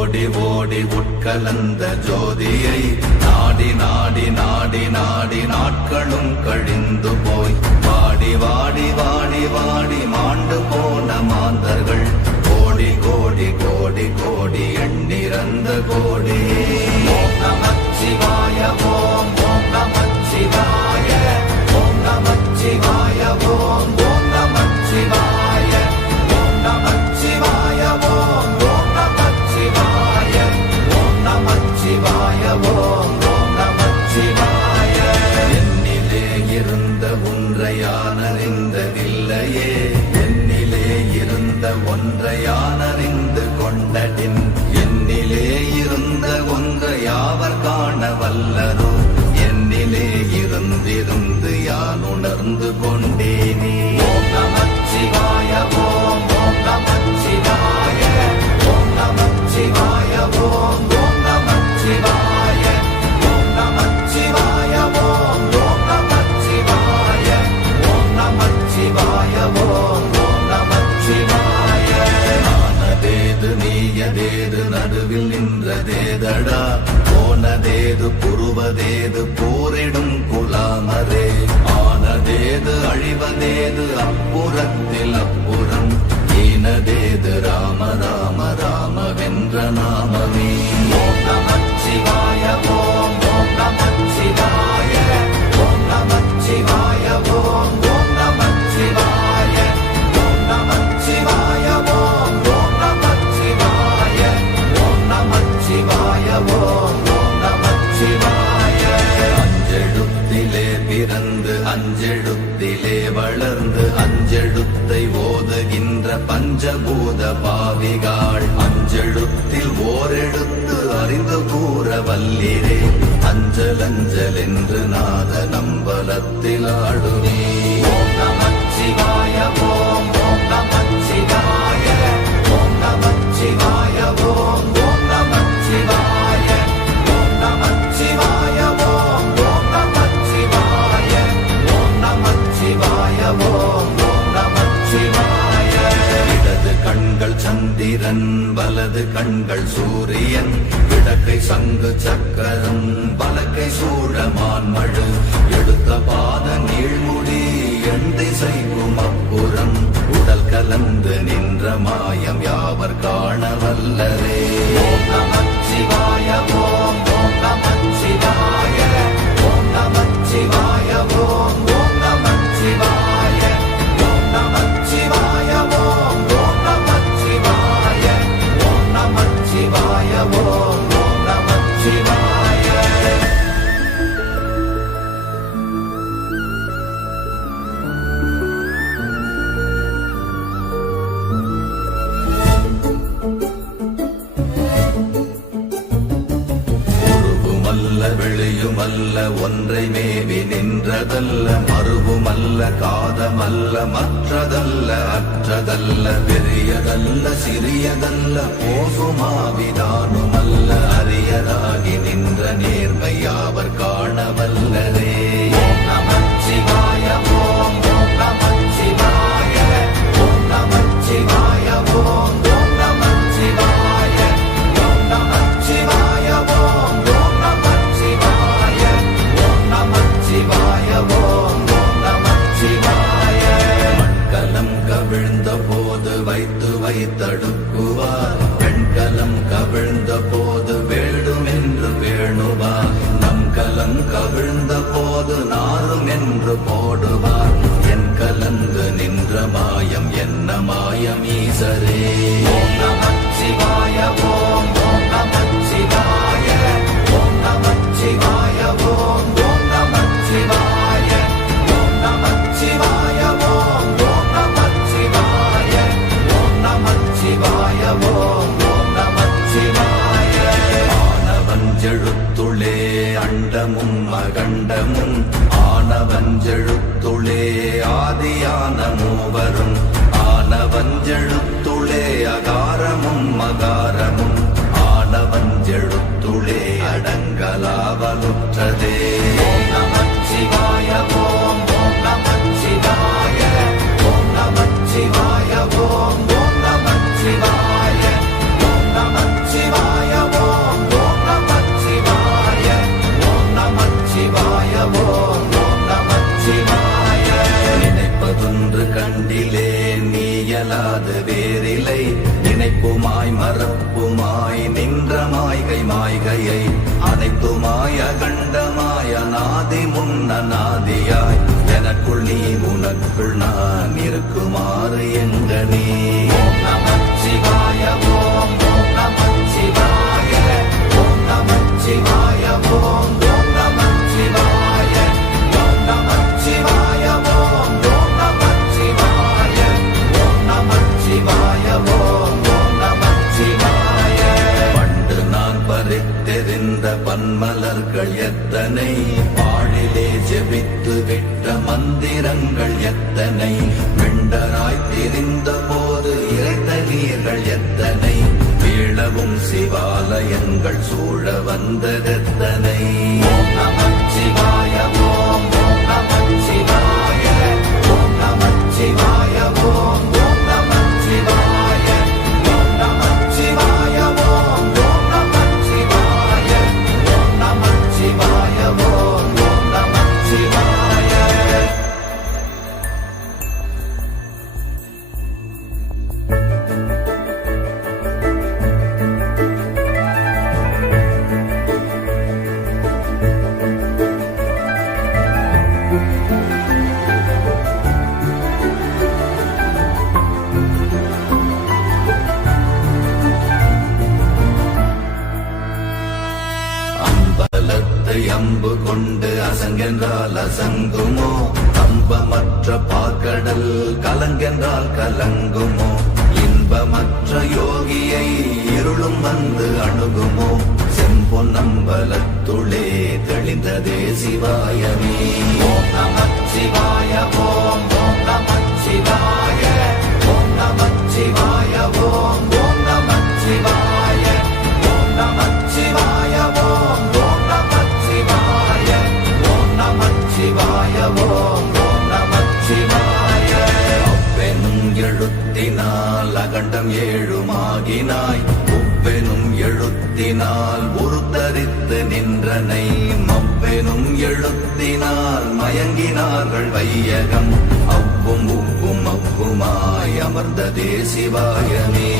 ஓடி ஓடி உட்கலந்த ஜோதியை நாடி நாடி நாடி நாடி நாட்களும் கழிந்து போய் வாடி வாடி வாடி வாடி மாண்டு போன மாந்தர்கள் கோடி கோடி கோடி கோடி எண்ணிறந்த கோடி. ஓம் நமச்சிவாய ஓம் ஓம் நமச்சிவாய ஓம் நமச்சிவாய ஓம் ஓம் நமச்சிவாய ஓம் நமச்சிவாய ஓம் ஓம் நமச்சிவாய ஓம் நமச்சிவாய ஓம் ஓம் நமச்சிவாய. என்னிலே இருந்த ஒன்றை யான் அறிந்ததில்லையே, என்னிலே இருந்த ஒன்றை யான் அறிந்து கொண்டடின், என்னிலே இருந்த ஒன்றை யாவர் காண வல்லரோ, என்னிலே இருந்திருந்து யான் உணர்ந்து கொண்டேனே. ஓம் நமச்சிவாய ஓம் ஓம் நமச்சிவாய ஓம் நமச்சிவாய ஓம் ஓம் நமச்சிவாய ஓம் நமச்சிவாய ஓம் ஓம் நமச்சிவாய ஓம் நமச்சிவாய ஓம் ஓம் நமச்சிவாய. ஆனதேது நீயதேது நடுவில் நின்றதேதடா, போனதேது புருவதேது போரிடும் குலாமரே, ஆனதேது அழிவதேது அப்புறத்தில் அப்புறம், ஈனதேது ராம ராம ராம வென்ற நாமமே. ஓம் நமச்சிவாய ஓம் ஓம் நமச்சிவாய ஓம் நமச்சிவாய ஓம் ஓம் நமச்சிவாய ஓம் நமச்சிவாய ஓம் ஓம் நமச்சிவாய ஓம் நமச்சிவாய ஓம் ஓம் நமச்சிவாய. அஞ்செழுத்திலே பிறந்து அஞ்செழுத்திலே வளர்ந்து அஞ்செழுத்தை ஓதுகின்ற பஞ்சபூத பாவிகாள், அஞ்செழுத்தில் ஓரெழுத்து அறிந்து கூற வல்லிரே, அஞ்சல் அஞ்சல் என்று நாத நம்பலத்தில் ஆடுவே. ஓம் நமச்சிவாய ஓம் ஓம் நமச்சிவாய ஓம் நமச்சிவாய ஓம் ஓம் நமச்சிவாய ஓம் நமச்சிவாய ஓம் ஓம் நமச்சிவாய ஓம் நமச்சிவாய ஓம் ஓம் நமச்சிவாய. இடது கண்கள் சந்திரன் வலது கண்கள் சூரியன், இடக்கை சங்கு சக்கரம் வலக்கை சூழமான் மழு, எடுத்த பாத நீழ்முடி எண் திசைக்கும் அப்புறம், உடல் கலந்து நின்ற மாயம் யாவர் காண வல்லரே. ஓம் நமச்சிவாய ஓம் ஓம் நமச்சிவாய ஓம் நமச்சிவாய ஓம் ஓம் நமச்சிவாய ஓம் நமச்சிவாய ஓம் ஓம் நமச்சிவாய ஓம் நமச்சிவாய ஓம் ஓம் நமச்சிவாய. வெளியுமல்ல ஒன்றை மேவி நின்றதல்ல, மறுவுமல்ல காதமல்ல மற்றதல்ல அற்றதல்ல, பெரியதல்ல சிறியதல்ல போகுமாவிதானுமல்ல, அரியதாகி நின்ற நேர்மை யாவர் காண வல்லரே. ஓம் நமச்சிவாய ஓம் ஓம் நமச்சிவாய ஓம் நமச்சிவாய ஓம் ஓம் நமச்சிவாய ஓம் நமச்சிவாய ஓம் ஓம் நமச்சிவாய ஓம் நமச்சிவாய ஓம் ஓம் நமச்சிவாய. மண்கலம் கவிழ்ந்த போது வைத்து வைத்தடுக்குவார், பெண்கலம் கவிழ்ந்த போது வேண்டும் என்று வேணுவார், நம் கலம் கவிழ்ந்த போது நாரும் என்று போடுவார், என் கலந்து நின்ற மாயம் என்ன மாயம் ஈசரே. ஓம் நமச்சிவாய ஓம் ஓம் நமச்சிவாய ஓம் நமச்சிவாய ஓம் ஓம் நமச்சிவாய ஓம் நமச்சிவாய ஓம் ஓம் நமச்சிவாய ஓம் நமச்சிவாய ஓம் ஓம் நமச்சிவாய. ஆனவஞ்செழுத்துளே அண்டமும் அகண்டமும், ஆனவஞ்செழுத்துளே ஆதியான மூவரும், ஆனவஞ்செழுத்துளே அகாரமும் மகாரமும், ஆனவஞ்செழுத்துளே அடங்கலாவலுற்றதே. ஓம் நமச்சிவாய ஓம் ஓம் நமச்சிவாய ஓம் நமச்சிவாய ஓம் ஓம் நமச்சிவாய ஓம் நமச்சிவாய ஆதி முன்னநாதியாய் எனக்குள் நீ உனக்குள் நான் இருக்குமாறு எங்க நீ ஓம் நமச்சிவாய ஓம் ஓம் நமச்சிவாய ஓம் நமச்சிவாய ஓம் ஓம் நமச்சிவாய ஓம் நமச்சிவாய ஓம் ஓம் நமச்சிவாய ஓம் நமச்சிவாய ஓம் ஓம் நமச்சிவாய பண்டு நான் பறித்தெறிந்த பன்மலர்கள் எத்தனை பாழிலே ஜெபித்து விட்ட மந்திரங்கள் எத்தனை வெண்டராய் திரிந்த போது இறைத்த நீர்கள் எத்தனை வீழவும் சிவாலயங்கள் சூழ வந்ததெத்தனை ஓம் நமச்சிவாய ஓம் ஓம் நமச்சிவாய ஓம் நமச்சிவாய ஓம் ஓம் நமச்சிவாய ஓம் நமச்சிவாய ஓம் ஓம் நமச்சிவாய ஓம் நமச்சிவாய ஓம் ஓம் நமச்சிவாய அம்பலத்தை அம்பு கொண்டு அசங்கென்றால் அசங்குமோ கம்பமற்ற பாக்கடல் கலங்கென்றால் கலங்குமோ இன்பமற்ற யோகியை இருளும் வந்து அணுகுமோ செம்பொன்னம்பலத்துளே தெளிந்ததே சிவாயமே ஓம் நமச்சிவாய ஓம் ஓம் நமச்சிவாய ஓம் நமச்சிவாய ஓம் ஓம் நமச்சிவாய ஓம் நமச்சிவாய ஓம் ஓம் நமச்சிவாய ஓம் நமச்சிவாய ஓம் ஓம் நமச்சிவாய அவ்வெனும் எழுத்தினால் அகண்டம் ஏழுமாகினாய் உவ்வெனும் எழுத்தினால் உருத்தரித்து நின்றனை மவ்வெனும் எழுத்தினால் மயங்கினார்கள் வையகம் அவ்வும் உவ்வும் அவ்வுமாய் அமர்ந்ததே சிவாயமே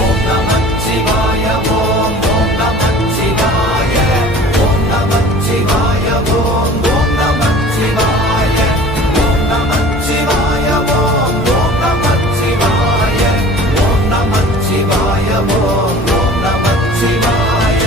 ஓம் நமச்சிவாய ஓம் ஓம் நமச்சிவாய ஓம் நமச்சிவாய ஓம் ஓம் நமச்சிவாய ஓம் நமச்சிவாய ஓம் ஓம் நமச்சிவாய ஓம் நமச்சிவாய ஓம் ஓம் நமச்சிவாய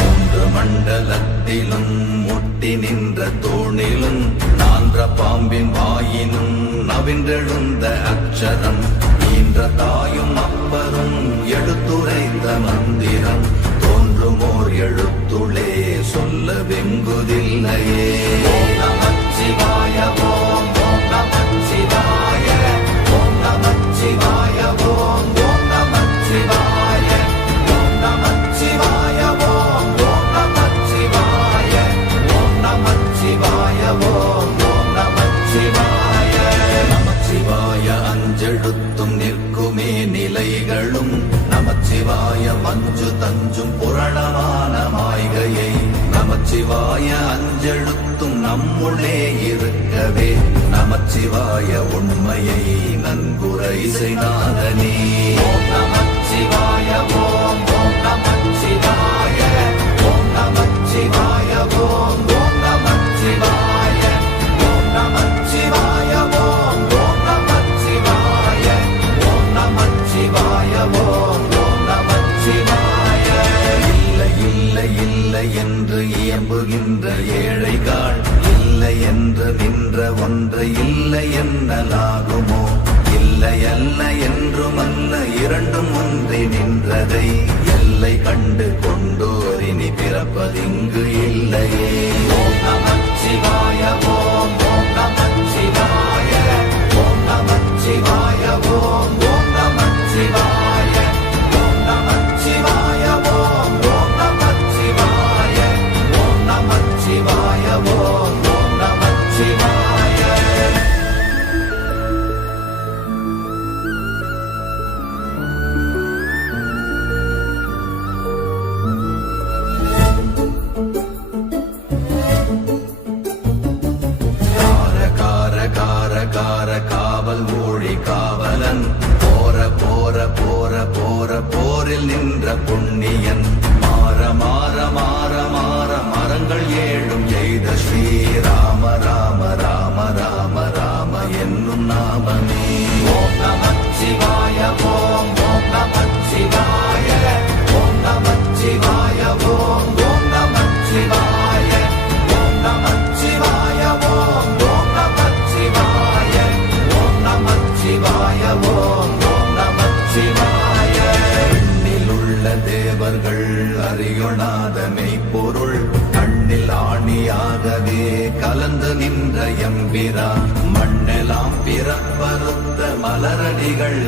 மூன்று மண்டலத்திலும் முட்டி நின்ற தூணிலும் நான்ற பாம்பின் வாயினும் நவின்றெழுந்த அக்ஷரம் ஈன்ற தாயும் அப்பரும் எடுத்துரைத்த மந்திரம் தோன்றுமோர் எழுத்துளே சொல்ல வெங்குதில்லையே ஓம் நமச்சிவாய ஓம் ஓம் நமச்சிவாய ஓம் நமச்சிவாய ஓம் ஓம் நமச்சிவாய ஓம் நமச்சிவாய ஓம் ஓம் நமச்சிவாய ஓம் நமச்சிவாய ஓம் ஓம் நமச்சிவாய நமச்சிவாய அஞ்செழுத்தும் நிற்குமே நிலைகளும் நமச்சிவாய மஞ்சு தஞ்சும் புரணமான மாய்கையை நமச்சிவாய அஞ்செழுத்தும் நம்முள்ளே இருக்கவே நமச்சிவாய உண்மையை நன்குரை செய்தாதனே ஓம் நமச்சிவாய ஓம் ஓம் நமச்சிவாய ஓம் நமச்சிவாய ஓம் ஓம் நமச்சிவாய ஓம் நமச்சிவாய ஓம் ஓம் நமச்சிவாய ஓம் நமச்சிவாய ஓம் ஓம் நமச்சிவாய இல்லை இல்லை இல்லை என்று இயம்புகின்ற ஏழைகள் இல்லை என்று நின்ற ஒன்று இல்லை என்னலாகுமோ இல்லை அல்ல என்றுமல்ல இரண்டும் ஒன்றி நின்றதை எல்லை கண்டு கொண்டோரினி பிறப்பதிங்கு இல்லையே ஓம் நமச்சிவாய ஓம் ஓம் நமச்சிவாய ஓம் நமச்சிவாய ஓம் ஓம் நமச்சிவாய ஓம் நமச்சிவாய ஓம் ஓம் நமச்சிவாய ஓம் நமச்சிவாய ஓம் ஓம் நமச்சிவாய தேவர்கள் அறியொணாத மெய்ப்பொருள் கண்ணில் ஆணியாகவே கலந்து நின்ற எம்பிரா மண்ணெலாம் பிறப்பறுத்த மலரடிகள்